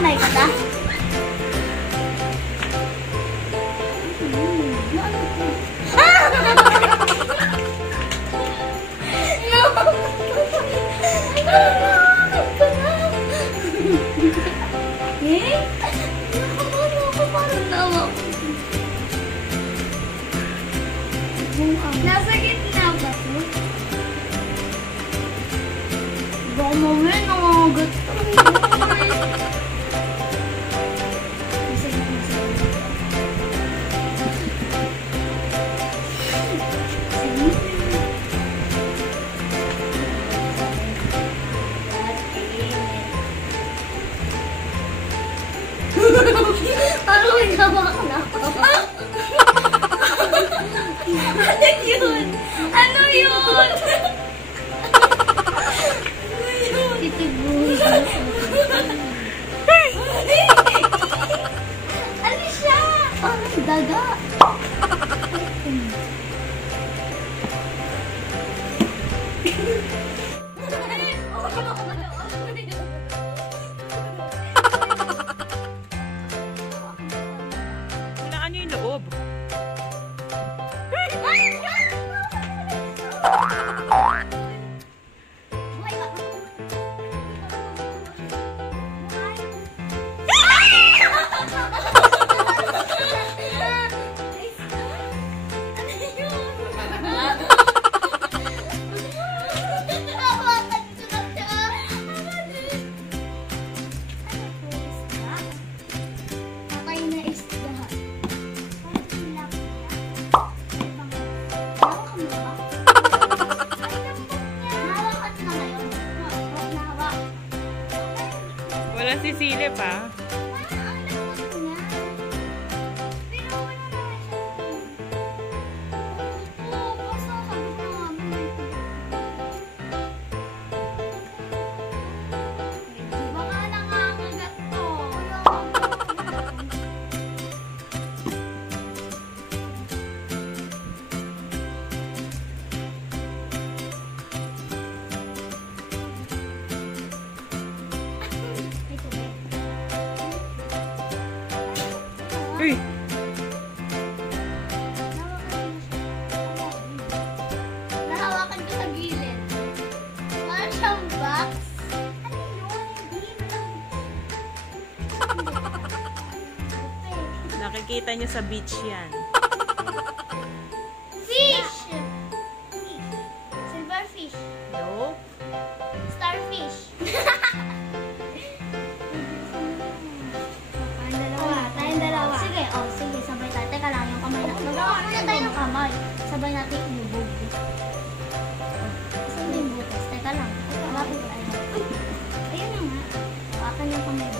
kamay ka ta? Nasa gitna ba ito? Baka mamaya nangagat ka. Ano yung gawa ko na? Ano yun? Ano yun? Titiboy. Ano siya? Parang daga. Ano yung loob? Wala si Silip ah. Uy! Nahawakan ko sa gilid. Parang siyang box. Ano yun? Nakikita niyo sa beach yan. Fish! Silverfish. No? Starfish. Tayong dalawa. Sige, sige, sabay tayo. Teka lang, yung kamay natin. Magawa muna tayo ng kamay. Sabay natin ilubog. Saan ba yung butas? Teka lang. Hawakan ko. Ayun na nga. Hawakan yung kamay.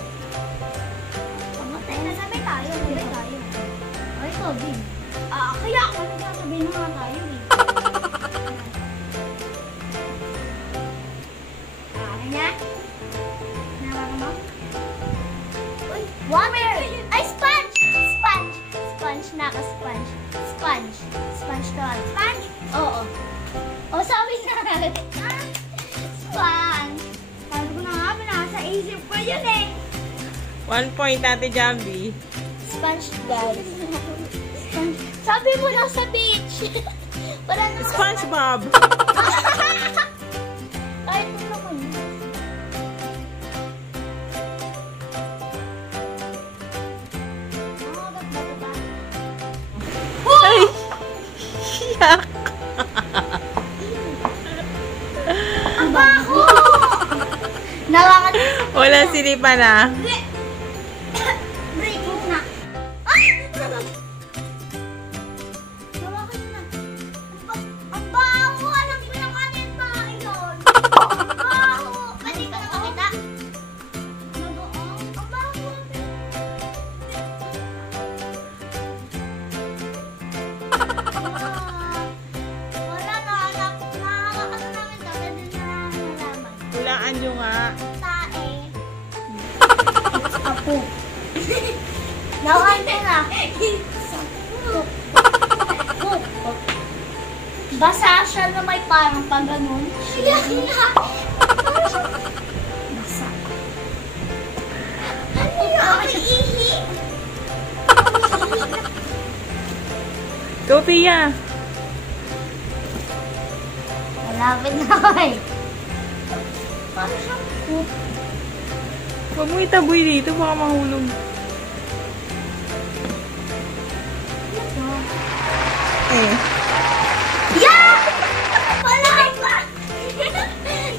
Pamatay na. Sabay tayo. Sabay tayo. O, ito, Bim. Kaya ako nagsasabi na nga tayo, eh. Kanya? Nawakan mo? Uy, water! Ay, sponge! Sponge! Sponge na ka, sponge. Sponge. Sponge to. Sponge? Oo. O, sabi na. Sponge. Sabi ko na nga, nasa isip ko yun eh. 1 point, Ate Jambi. Sponge, guys. Sabi mo na sa beach. Wala na. SpongeBob! Kahit mo naman. Ay! Yak! Ang baho! Nawakan. Wala silipan ah. Break mo na. Ay! Nawakan na. Ang baho! Alam ko yung kanin pa yun. Ang baho! Pwede ka na makita? Ang baho! Wala na. Nahawakan na namin to. Pwede na nalaman. Hulaan nyo nga. Tae. Apo. Nawakan ko na. Basa siya na may parang pag ganun. Basa. Ano Go, Pia. Malapit na ako eh. Paano siyang cook? Huwag mo itaboy dito, baka mahulog. Eh. Yeah! Wala ba?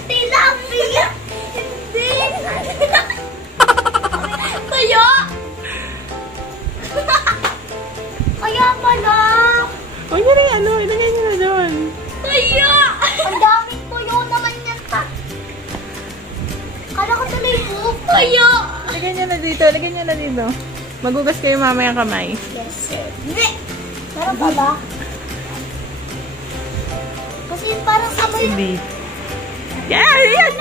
Tilapia! Hindi! Kaya! Kaya pala! Huwag niyo rin ano, ilagay niyo na doon. Kaya! Ang daming tuyo naman yan pa. Kala ko tuloy po. Kaya! Lagyan niyo na dito, lagyan niyo na dito. Magugas kayo mamaya kamay. Yes, sir. Hindi! Meron pa ba? Kasi parang amoy. Hindi. Yeah, yes!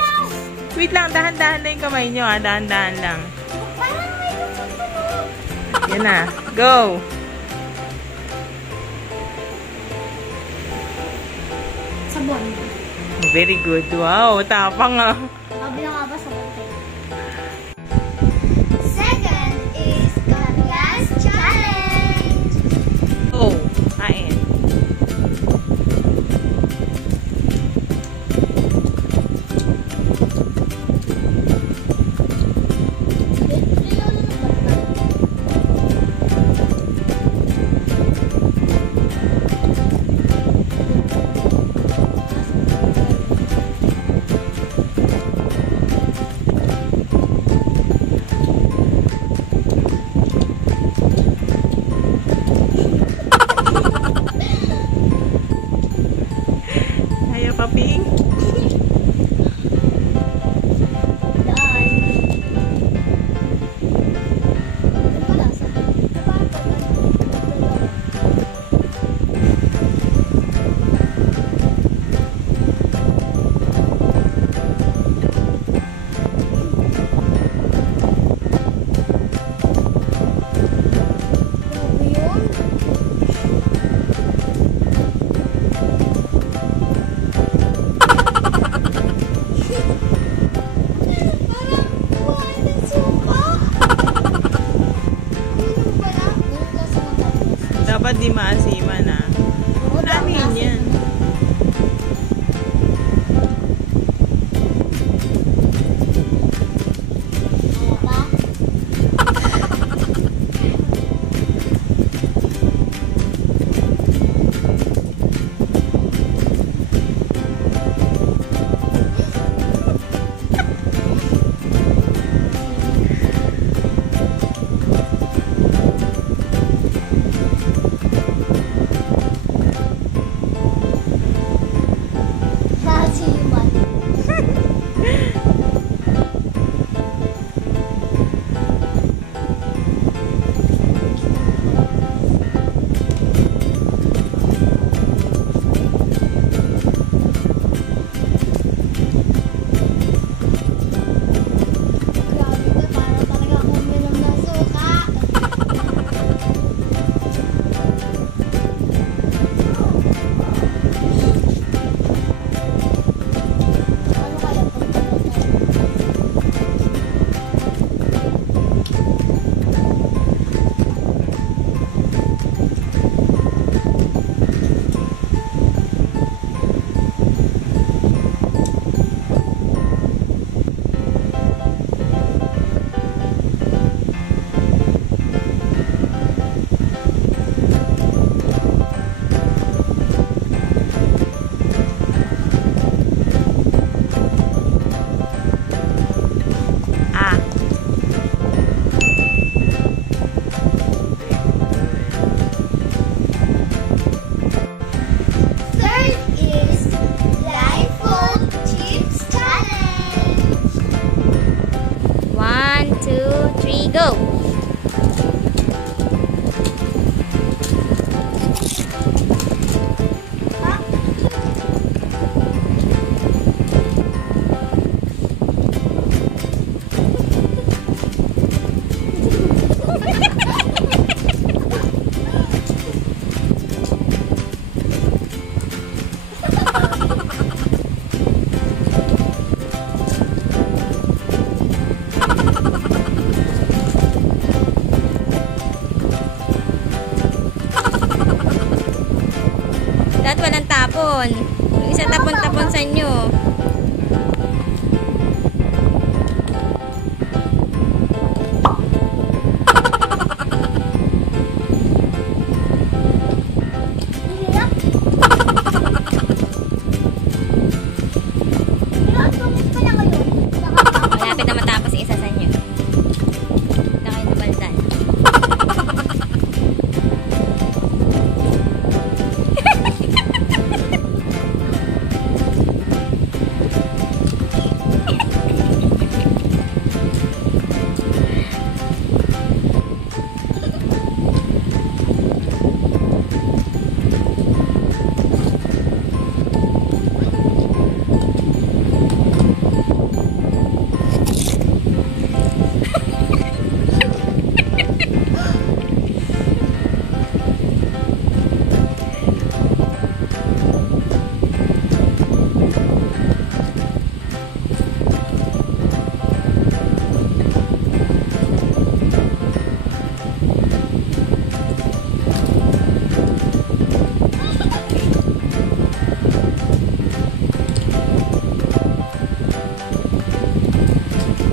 Wait lang, dahan-dahan lang yung kamay niyo, dahan-dahan lang. Parang may tumutunog. Yan na, go! Sabon. Very good. Wow, tapang ah. Sabi na nga ba sabon tayo? Second is the last challenge. Oh, kain. Ayaw pa, Ping? Dapat di maasiman ah. Namin yan. tapon. Yung isa tapon-tapon sa inyo. Hirap. Hirap, tumit pa na ngayon. Malapit na matapos yung isa sa inyo. Na kayo nabaldan.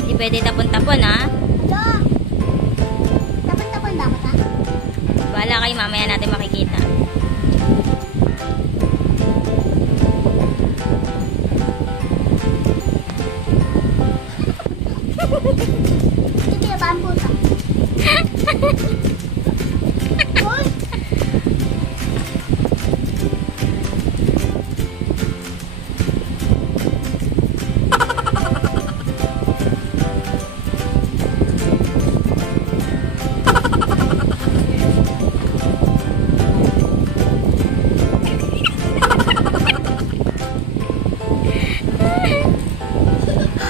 Hindi pwede tapon-tapon, ha? Hala. Tapon-tapon dapat, ha? Bahala kayo, mamaya natin makikita. Hindi ba ang puta? Uy!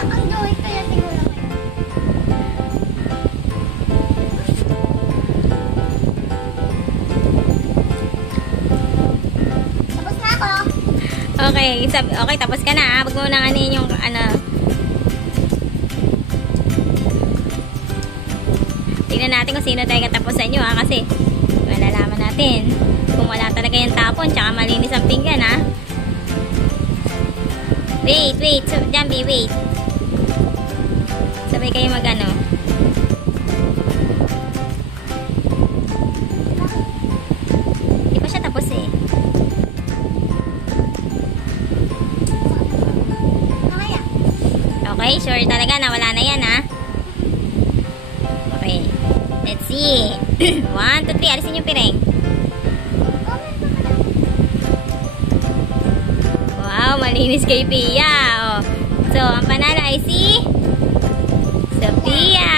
Ang gawin kaya siguro ngayon. Tapos na ako. Okay, okay, tapos ka na, ha? Huwag mo nang anin yung, ano. Tingnan natin kung sino tayo katapos sa inyo, ha? Kasi, malalaman natin kung wala talaga yung tapon, tsaka malinis ang pinggan, ha? Wait. So, Jambi, wait. Sabay kayo mag-ano. Di pa siya tapos, eh. Mamaya. Okay, sure talaga na wala na yan, ha? Okay. Let's see. 1, 2, 3. Alisin yung pireng. Wow, malinis kay Pia. Oh. So, ang panalo ay si Sophia.